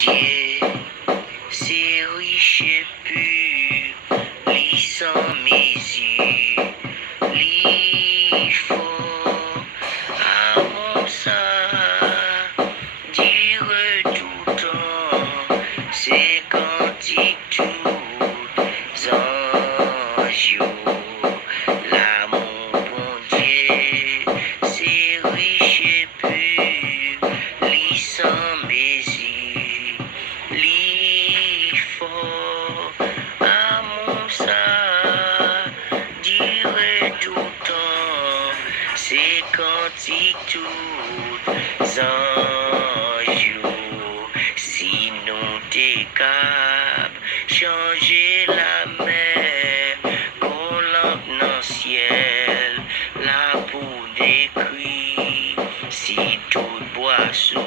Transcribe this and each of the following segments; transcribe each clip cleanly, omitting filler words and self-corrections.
C'est riche et pur, lit sans mes yeux, lit fort, à mon ça, dire tout temps, c'est cantique tout en jour, l'amour bon Dieu, c'est riche et pur, lit sans mes yeux. Fort, amour ça, dirait tout temps, c'est cantique tout en jour, si nous t'es cap, changer la mer, collant dans le ciel, la pour décrit, si tout boisseau,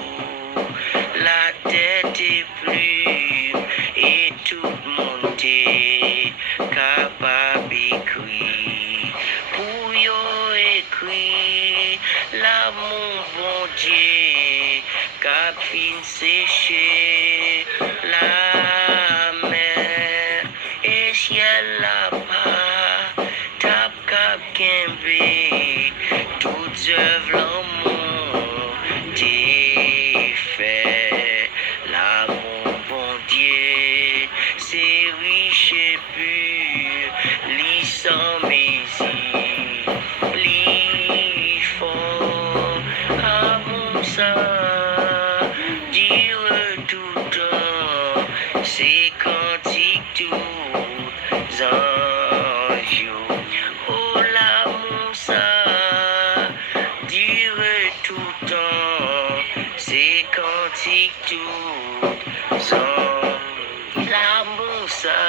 la tête est plume et tout monter capable d'écrire pour yo écrit l'amour bon Dieu cap fin séché la mer et ciel là-bas tap cap kembe toutes œuvres l'amour Dieu fait l'amour bon Dieu c'est riche et pur lit sans mesure lit fort amour ça dire tout temps c'est cantique tout en jour oh l'amour ça dire tout temps c'est cantique tout en l'amour ça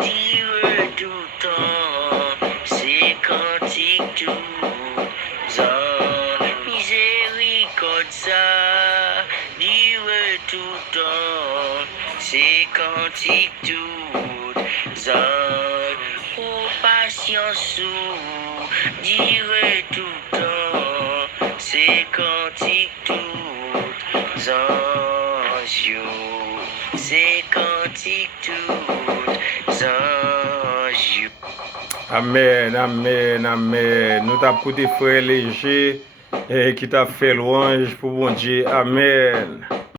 dire tout temps c'est cantique tout en miséricorde ça dire tout temps c'est cantique tout en oh patience dire tout temps c'est cantique tout en jour c'est cantique tout en jour. Amen, amen, amen. Nous t'avons écouté frère léger qui t'a fait louange pour bon Dieu. Amen.